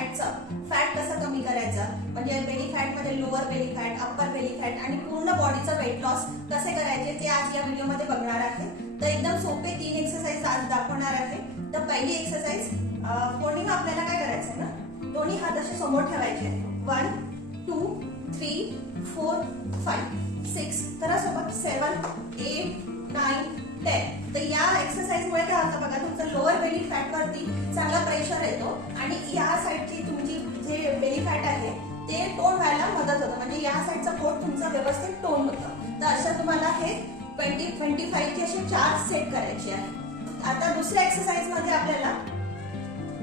फॅटचा फॅट कसं कमी करायचं? म्हणजे belly फॅटमध्ये lower belly fat upper belly fat आणि पूर्ण बॉडीचा वेट लॉस कसे करायचे ते आज या व्हिडिओमध्ये बघणार आहे. तर एकदम सोपे तीन एक्सरसाइज आज दाखवणार आहे. तर पहिली एक्सरसाइज पौर्णिमा आपल्याला काय करायचं ना? दोन्ही हात असे समोर ठेवायचे. One two three four five six करा सोबत सेवन एट नाईन टेन तर या एक्सरसाइज मुळे काय होतं बघा फॅट वरती चांगला प्रेशर येतो आणि या साईडची तुमची जे बेली फॅट आहे ते टोन व्हायला मदत होतं. म्हणजे या साईडचा पोट तुमचं व्यवस्थित टोन होतं. तर अशा तुम्हाला हे ट्वेंटी ट्वेंटी फाईव्हचे असे चार सेट करायचे आहे. आता दुसऱ्या एक्सरसाइजमध्ये आपल्याला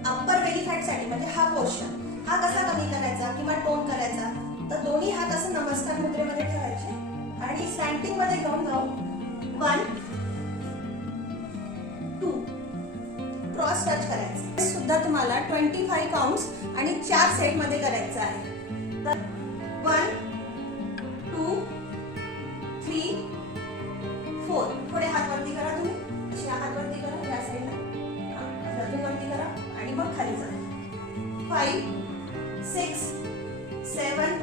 अप्पर बेली फॅटसाठी म्हणजे हा पोर्शन हा कसा कमी करायचा किंवा टोन करायचा तर दोन्ही हात असं नमस्कार मुद्रेमध्ये ठेवायचे. आणि स्टँडिंगमध्ये घेऊन जाऊ वन क्रॉस टच करायचं. सुद्धा तुम्हाला ट्वेंटी फाईव्ह काउंट्स आणि चार सेटमध्ये करायचं आहे. तर वन टू थ्री फोर थोडे हातवरती करा तुम्ही. असे हातवरती करा या साईडला करा आणि मग खाली जा. Five six seven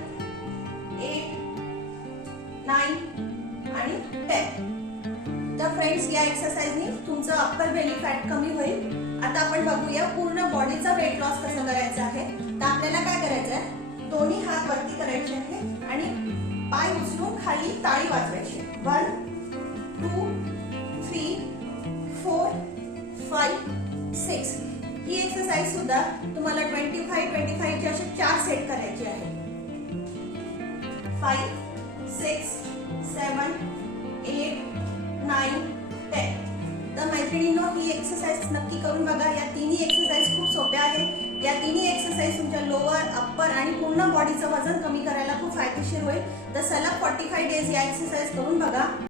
eight nine आणि टेन तर फ्रेंड्स या एक्सरसाइजनी तुमचं अप्पर बेली फॅट कमी होईल. आता आपण बघूया पूर्ण बॉडीचा वेट लॉस कसं करायचं आहे. तर आपल्याला काय करायचं आहे दोन्ही हात वरती करायचे आहे आणि पाय उचलून खाली ताळी वाजवायची. One two three four five six ही एक्सरसाइज सुद्धा तुम्हाला ट्वेंटी फाईव्ह ट्वेंटी फाईव्हचे असे चार सेट करायचे आहे. Five six seven eight nine मैत्रिणींनो ही एक्सरसाइज नक्की करून बघा. या तिन्ही एक्सरसाइज खूप सोप्या आहेत. या तिन्ही एक्सरसाइज तुमच्या लोअर अप्पर आणि पूर्ण बॉडीचं वजन कमी करायला खूप फायदेशीर होईल. तर सलग फॉर्टी फाय डेज या एक्सरसाइज करून बघा.